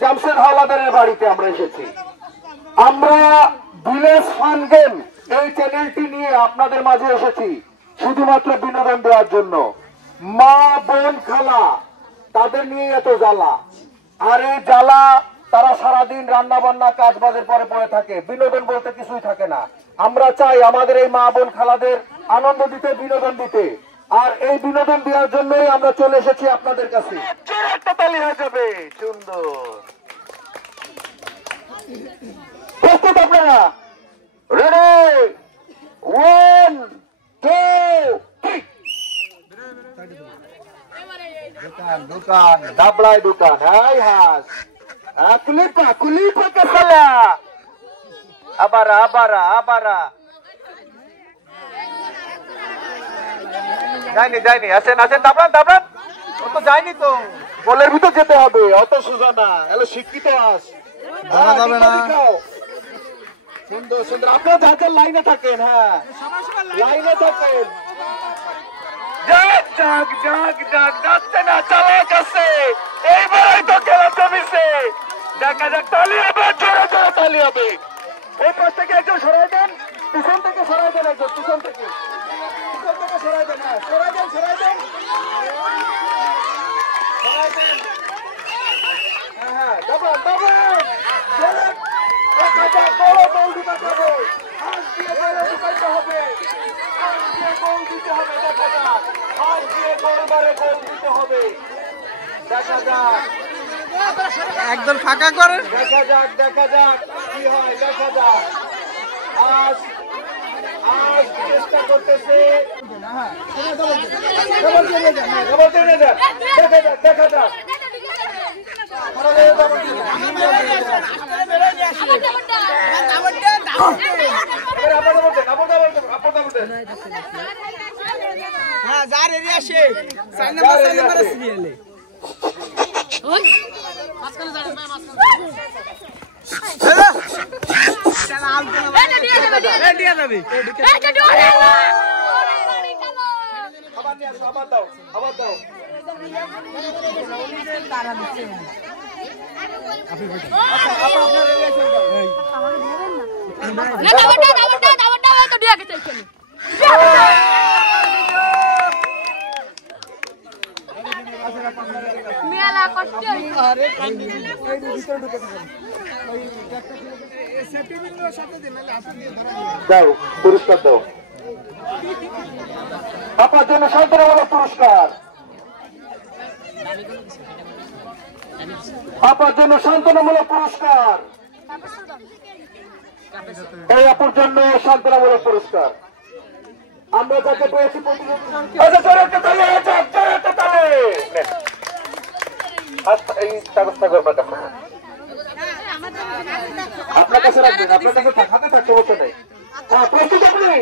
জামশেদ হাওলাদারের বাড়িতে আমরা এসেছি। আমরা ভিলেজ ফান গেম এই চ্যানেলটি নিয়ে আপনাদের মাঝে এসেছি শুধুমাত্র বিনোদন দেওয়ার জন্য। মা বোন খালা তাদের নিয়ে এত জ্বালা, আর এই জ্বালা তারা সারাদিন রান্না বান্না কাজ বাজের পরে পড়ে থাকে, বিনোদন বলতে কিছুই থাকে না। আমরা চাই আমাদের এই মা বোন খালাদের আনন্দ দিতে, বিনোদন দিতে, আর এই বিনোদন দেওয়ার জন্যই আমরা চলে এসেছি আপনাদের কাছে। একটা তালি হয়ে যাবে। সুন্দর, প্রস্তুত আপনারা? রেডি, 1 2 3। দোকান ডাবলাই দোকান, হাই হাস কুলিপা কে সালা আবারা যায়নি আসেন দাবড়ান ও তো যায়নি, তো বলের ভিতর যেতে হবে, অত সোজা না। হ্যালো, শিক্ষিত আস যাবে না। সুন্দর আপনারা যার লাইনে থাকেন, হ্যাঁ লাইনে থাকেন। জাগ যাচ্ছে না, চালাক আছে, এইবারই তো খেলা জমিছে। দেখা যাক, তালি হবে, জোরে তালি হবে। ওই পাশ থেকে একজন সরাই দেন, পিছন থেকে সরাই দেন, একজন পিছন থেকে সরাই দেন, হ্যাঁ সরাই দেন। হ্যাঁ দাবান দেখা যাক, বড় গোল ঢুকাতে হবে, হাত দিয়ে বড় ঢুকাইতে হবে, হাত দিয়ে গোল দিতে হবে। দেখা যাক, হাত দিয়ে গোল দিতে হবে। দেখা যাক, একদম ফাঁকা করেন। দেখা যাক কি হয়। দেখা যাক, আজ চেষ্টা করতেছে। দেখা যাক হ্যাঁ, যার এরিয়া সে দাও, পুরস্কার দাও। আপনার জন্য সান্ত্বনামূলক পুরস্কার, আপনার জন্য সান্ত্বনামূলক পুরস্কার, এই আপুর জন্য সান্ত্বনামূলক পুরস্কার। আমরা যাকে পেয়েছি এই কাগজটা করবার কাছে আপনার কাছে রাখবেন, আপনার কাছে হাতে থাকতে বলতে নেই। হ্যাঁ, প্রস্তুত আপনি?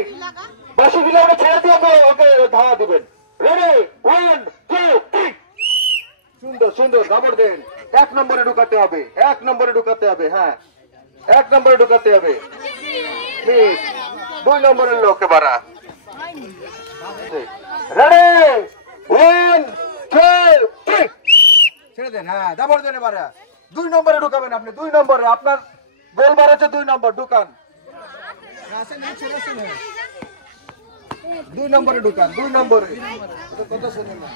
বসে দিলে আমরা ছেড়ে দিয়ে ওকে ধাওয়া দিবেন। রেডি, 1 2 3। সুন্দর দাবড় দেন। 1 নম্বরে ঢুকাতে হবে, 1 নম্বরে ঢুকাতে হবে। হ্যাঁ, 1 নম্বরে ঢুকাতে হবে। প্লিজ 2 নম্বরের লোকে বাড়া। রেডি, 1 2 3। ছেড়ে দেন। হ্যাঁ, দাবড় দেন। এবারে 2 নম্বরে ঢুকাবেন আপনি। 2 নম্বরে আপনার গোল বার হচ্ছে 2 নম্বর। ঢুকান, 2 নম্বরে ঢুকান, 2 নম্বরে। কথা শুনুন না,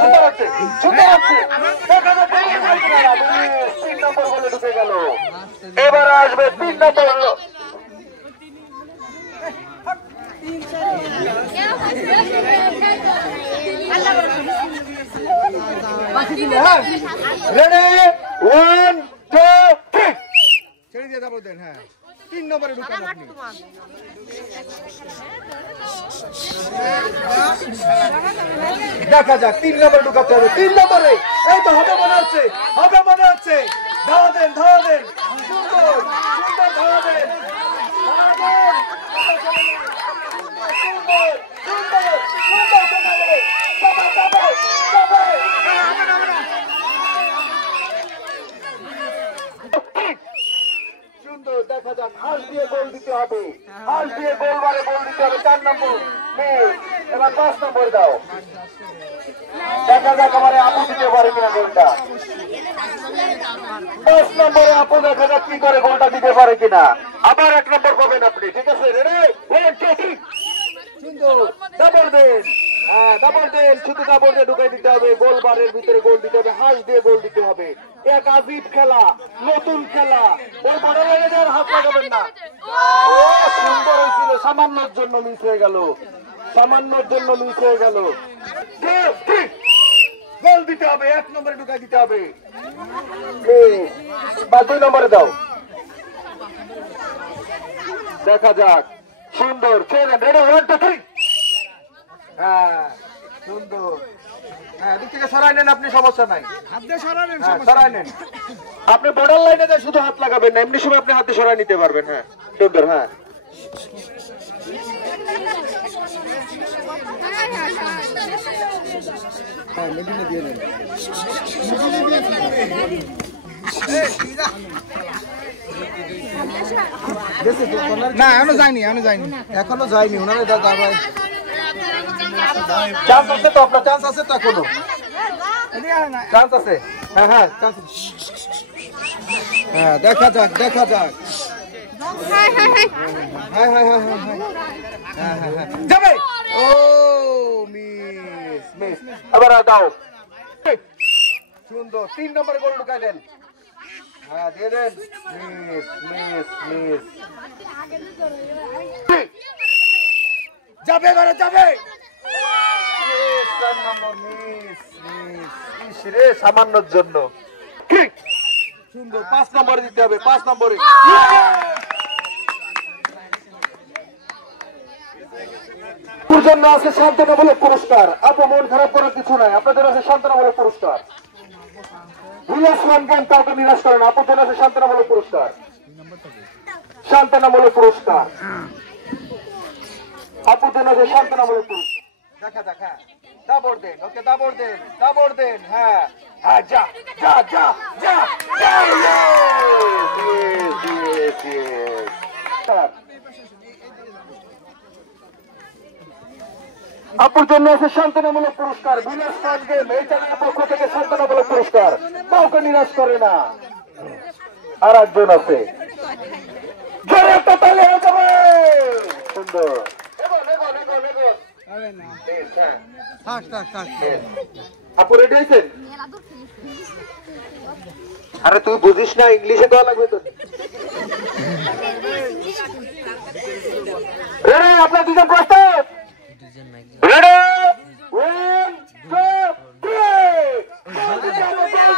সুন্দর হচ্ছে। 3 নম্বর বলে ঢুকে গেল। এবার আসবে 3 নম্বর। রেডি, 1 2 3। ছেড়ে দিয়ে যাবো দেন। হ্যাঁ, 3 নম্বরে ঢুকান আপনি। দেখা যাক, 3 নম্বরে ঢুকাতে হবে। 3 নম্বরে এই তো হবে মনে হচ্ছে, ধাওয়া দেন। সুন্দর ধাওয়া দেন। সুন্দর, দেখা যাক, হাল দিয়ে গোল দিতে হবে, হাল দিয়ে গোল বারে গোল দিতে হবে। 4 নম্বর এবার 5 নম্বর দাও। দেখা যাক আমারে আপু দিতে পারে কিনা গোলটা। 5 নম্বরে আপু দেখা যাক কি করে গোলটা দিতে পারে কিনা। আবার 1 নম্বর পাবেন আপনি, ঠিক আছে? রেডি 1 2 3 সুন্দর ডাবল দেন। হ্যাঁ ডাবল দেন, শুধু ডাবল দিয়ে ঢুকাই দিতে হবে। গোল বারের ভিতরে গোল দিতে হবে, হাঁস দিয়ে গোল দিতে হবে। এক আজীব খেলা, নতুন খেলা। ওই বড় লেগে যাওয়ার হাত লাগাবেন না। ও সুন্দর হয়েছিল, সামান্যর জন্য মিস হয়ে গেল, সামান্যর জন্য মিস হয়ে গেল। গোল দিতে হবে, 1 নম্বরে ঢুকাই দিতে হবে। বা 2 নম্বরে দাও। দেখা যাক, সুন্দর ছেড়ে রেডি 1 2 3। হ্যাঁ সুন্দর। হ্যাঁ দিক থেকে সরাই নেন আপনি, সমস্যা নাই। হাত দিয়ে সরালেন, হ্যাঁ সরাই নেন। আপনি বর্ডার লাইনে দিয়ে শুধু হাত লাগাবেন না, এমনি সময় আপনি হাতে সরাই নিতে পারবেন। হ্যাঁ সুন্দর। হ্যাঁ না এখনো যায়নি, এখনো যায়নি। ওনারা দাদা ভাই চান্স আছে তো, আপনার চান্স আছে তো, এখনো চান্স আছে। হ্যাঁ হ্যাঁ চান্স। হ্যাঁ দেখা যাক, দেখা যাক। হ্যাঁ হ্যাঁ হ্যাঁ যাবে। ও মিস মিস। আবার দাও। সুন্দর 3 নম্বরে গোল ঢুকাই দেন। হ্যাঁ দিয়ে দেন। Miss miss miss. যাবে এবারে যাবে। 4 নম্বর মিস মিস। ইসরে সামান্যর জন্য। সুন্দর 5 নম্বরে দিতে হবে, 5 নম্বরে। জন্য আছে সান্ত্বনামূলক পুরস্কার। আপু মন খারাপ করার কিছু নাই, আপনাদের আছে সান্ত্বনামূলক পুরস্কার। বিলাস গেম কাউকে নিরাশ করেন। আপুর জন্য আছে সান্ত্বনামূলক পুরস্কার, সান্ত্বনামূলক পুরস্কার। আপুর জন্য আছে সান্ত্বনামূলক পুরস্কার। দেখা যাক। হ্যাঁ দাবড় দেন, ওকে দাবড় দেন, দাবড় দেন। হ্যাঁ হ্যাঁ যা যা যা যা। আপুর জন্য আছে সান্ত্বনামূলক পুরস্কার। বিলাস গেম এই চ্যানেলের পক্ষ থেকে সান্ত্বনামূলক পুরস্কার, কাউকে নিরাশ করে না। আর একজন আছে, জোরে একটা তালি হয়ে যাবে। সুন্দর। আপু রেডি হয়েছেন? আরে তুই বুঝিস না, ইংলিশে দেওয়া লাগবে তো। রেডি আপনার দুজন প্রস্তুত? রেডি 1 2 3।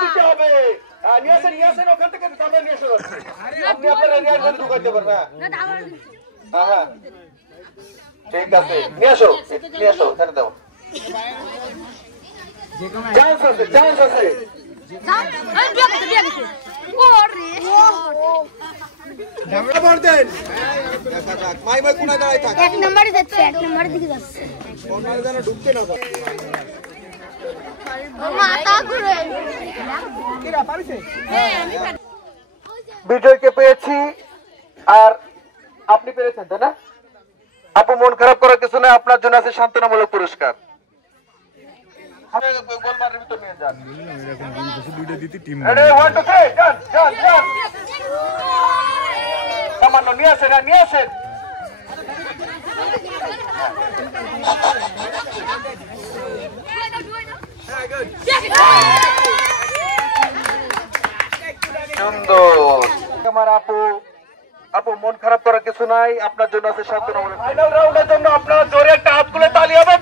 দিতে হবে। নিয়ে আসেন ওখান থেকে সামনে নিয়ে এসে যাচ্ছে। আপনি আপনার এরিয়ার মধ্যে ঢুকাইতে পারবেন। হ্যাঁ হ্যাঁ ঠিক আছে, নিয়ে আসো ছেড়ে দাও। চান্স আছে, চান্স আছে। মাই ভাই কোনায় দাঁড়ায় থাক। 1 নম্বরে যাচ্ছে, 1 নম্বরের দিকে যাচ্ছে। কোনায় যেন ঢুকতে না পারে। মাথা ঘুরে। কিরা পারিছে? বিজয়কে পেয়েছি আর আপনি পেরেছেন, তাই না? আপু মন খারাপ করার কিছু না, আপনার জন্য আছে সান্ত্বনামূলক পুরস্কার। গোলমারের ভিতর নিয়ে যান। রেডি 1 2 3 যান যান যান। সামান্য নিয়ে আসেন, নিয়ে আসেন। সুন্দর। আমার আপু মন খারাপ করার কিছু নাই, আপনার জন্য আছে সান্ত্বনামূলক। ফাইনাল রাউন্ডের জন্য আপনার জোরে একটা হাত তুলে তালি হবে।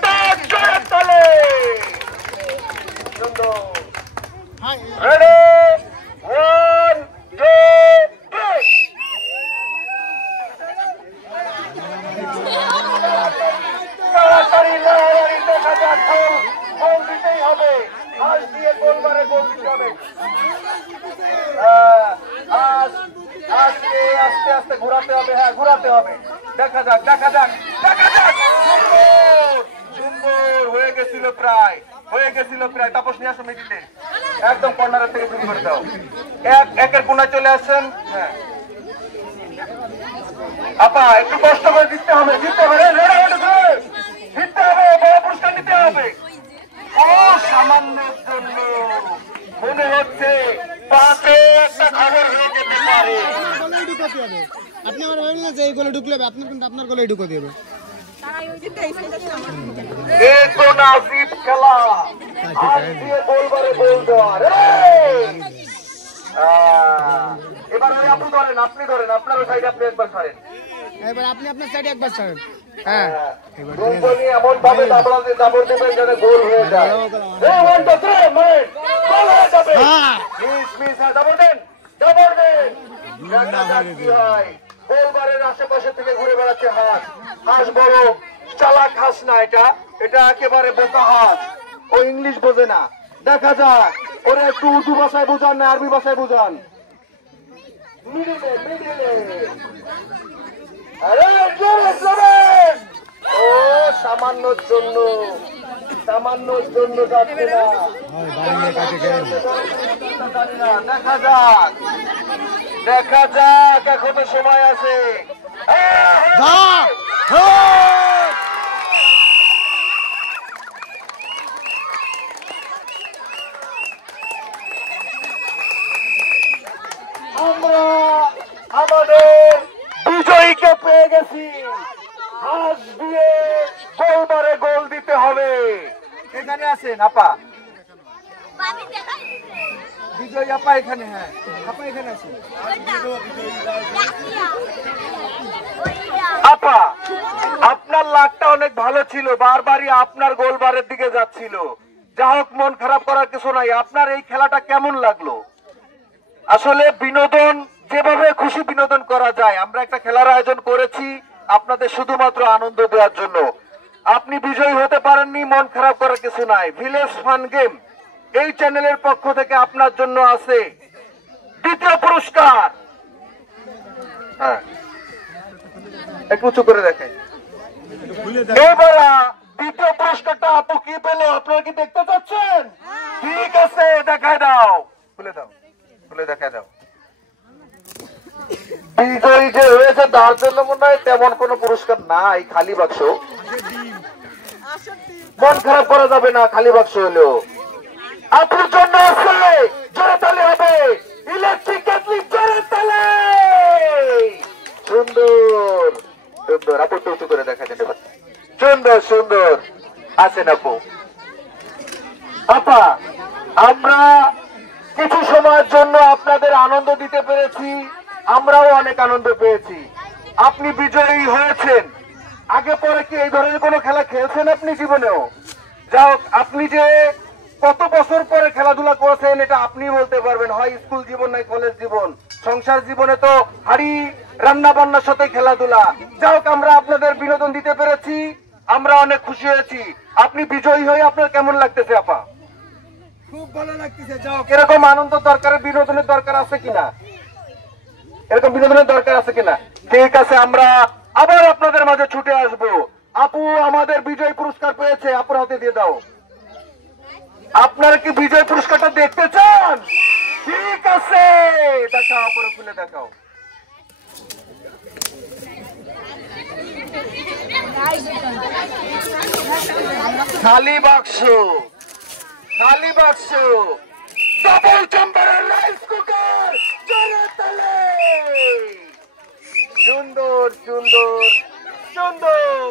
জোরে তালি। সুন্দর। রেডি 1 2 3। তাড়াতাড়ি লড়াই দেখা যাক। গোল দিতেই হবে, হাঁস দিয়ে গোল মারে গোল দিতে হবে। আস্তে আস্তে আস্তে ঘোরাতে হবে। হ্যাঁ ঘোরাতে হবে। দেখা যাক দেখা যাক দেখা যাক। সুন্দর হয়ে গেছিল, প্রায় হয়ে গেছিল প্রায়। তাপস নিয়ে আসো মিডিলে, একদম কর্নারের থেকে শুরু করে দাও। একের কোনায় চলে আসেন। হ্যাঁ আপা একটু কষ্ট করে জিততে হবে, জিততে হবে, জিততে করতে হবে। আপনি আমার বলেন না যে এই গোলে ঢুকলে হবে, আপনার কিন্তু আপনার গোলেই ঢুকে দেবে। এই তো নাজিব খেলা, হাত দিয়ে গোলবারে গোল দেওয়ার। এবার ওই আপনি ধরেন, আপনি ধরেন, আপনার সাইডে আপনি একবার ছাড়েন। এবার আপনি আপনার সাইডে একবার ছাড়েন। হ্যাঁ, দুজনই এমন ভাবে দাবড় দেবেন যেন গোল হয়ে যায়। এই 1 2 3 মিনিট গোল হয়ে যাবে। মিস দাবড় দেন, দাবড় দেন। দেখা যাক কি হয়। গোলবারের আশেপাশে থেকে ঘুরে বেড়াচ্ছে হাঁস। হাঁস বড় চালাক হাঁস না, এটা একেবারে বোকা হাঁস। ও ইংলিশ বোঝে না। দেখা যাক, ওরা একটু উর্দু ভাষায় বোঝান না আরবি ভাষায় বোঝান। মিডিলে আরে জোরে জোরে। ও সামান্যর জন্য যাচ্ছে না। দেখা যাক এখনো সময় আছে। আমরা আমাদের বিজয়ীকে পেয়ে গেছি। হাঁস দিয়ে গোলবারে গোল দিতে হবে। এখানে আছেন আপা, বিজয়ী আপা এখানে। হ্যাঁ আপা এখানে আছেন। আপা আপনার লাকটা অনেক ভালো ছিল, বারবারই আপনার গোলবারের দিকে যাচ্ছিল। যা হোক, মন খারাপ করার কিছু নাই। আপনার এই খেলাটা কেমন লাগলো? আসলে বিনোদন যেভাবে খুশি বিনোদন করা যায়, আমরা একটা খেলার আয়োজন করেছি আপনাদের শুধুমাত্র আনন্দ দেওয়ার জন্য। আপনি বিজয়ী হতে পারেননি, মন খারাপ করার কিছু নাই। ভিলেজ ফান গেম এই চ্যানেলের পক্ষ থেকে আপনার জন্য আছে দ্বিতীয় পুরস্কার। হ্যাঁ একটু উঁচু করে দেখেন। এবার দ্বিতীয় পুরস্কারটা আপু কি পেল আপনারা কি দেখতে চাচ্ছেন? ঠিক আছে, দেখায় দাও, খুলে দাও, খুলে দেখায় দাও। বিজয়ী যে হয়েছে তার জন্য মনে হয় তেমন কোনো পুরস্কার নাই, খালি বাক্স। মন খারাপ করা যাবে না, খালি বাক্স হলেও আপুর জন্য আছে। জোরে তালে হবে, ইলেকট্রিক কেটলি, জোরে তালে। সুন্দর সুন্দর, আপু একটু উঁচু করে দেখা যেতে পারে। সুন্দর সুন্দর আছেন আপু। আপা আমরা কিছু সময়ের জন্য আপনাদের আনন্দ দিতে পেরেছি, আমরাও অনেক আনন্দ পেয়েছি। আপনি বিজয়ী হয়েছেন। আগে পরে কি এই ধরনের কোনো খেলা খেলছেন আপনি জীবনেও? যাও, আপনি যে কত বছর পরে খেলাধুলা করেছেন এটা আপনি বলতে পারবেন। হয় স্কুল জীবন নাই কলেজ জীবন, সংসার জীবনে তো হাড়ি রান্না বান্নার সাথে খেলাধুলা। যাও, আমরা আপনাদের বিনোদন দিতে পেরেছি, আমরা অনেক খুশি হয়েছি। আপনি বিজয়ী হয়ে আপনার কেমন লাগতেছে আপা? খুব ভালো লাগতেছে। যাও, এরকম আনন্দ দরকার, বিনোদনের দরকার আছে কিনা? এরকম বিনোদনের দরকার আছে কিনা? ঠিক আছে, আমরা আবার আপনাদের মাঝে ছুটে আসবো। আপু আমাদের বিজয় পুরস্কার পেয়েছে, আপুর হাতে দিয়ে দাও। আপনারা কি বিজয় পুরস্কারটা দেখতে চান? ঠিক আছে, দেখাও, আপুরে খুলে দেখাও। খালি বাক্স, খালি বাক্স, ডাবল চেম্বারের রাইস কুকার, জোরে তালে। সুন্দর সুন্দর সুন্দর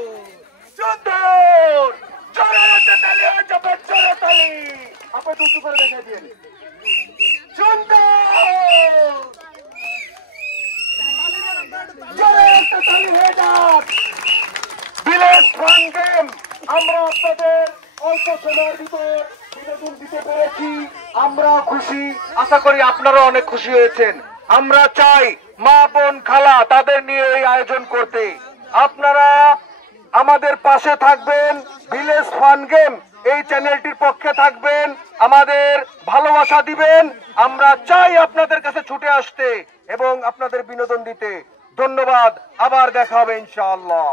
সুন্দর, জোরে তালে হয়ে যাবে, জোরে তালি। আপনি উঁচু করে দেখা দিয়ে সুন্দর, জোরে একটা তালি হয়ে যাক। ভিলেজ ফান গেম আমরা আপনাদের অল্প সময়ের ভিতর বিনোদন দিতে পেরেছি, আমরা খুশি। আশা করি আপনারাও অনেক খুশি হয়েছেন। আমরা চাই মা বোন খালা তাদের নিয়ে এই আয়োজন করতে। আপনারা আমাদের পাশে থাকবেন, ভিলেজ ফান গেম এই চ্যানেলটির পক্ষে থাকবেন, আমাদের ভালোবাসা দিবেন। আমরা চাই আপনাদের কাছে ছুটে আসতে এবং আপনাদের বিনোদন দিতে। ধন্যবাদ, আবার দেখা হবে ইনশাআল্লাহ।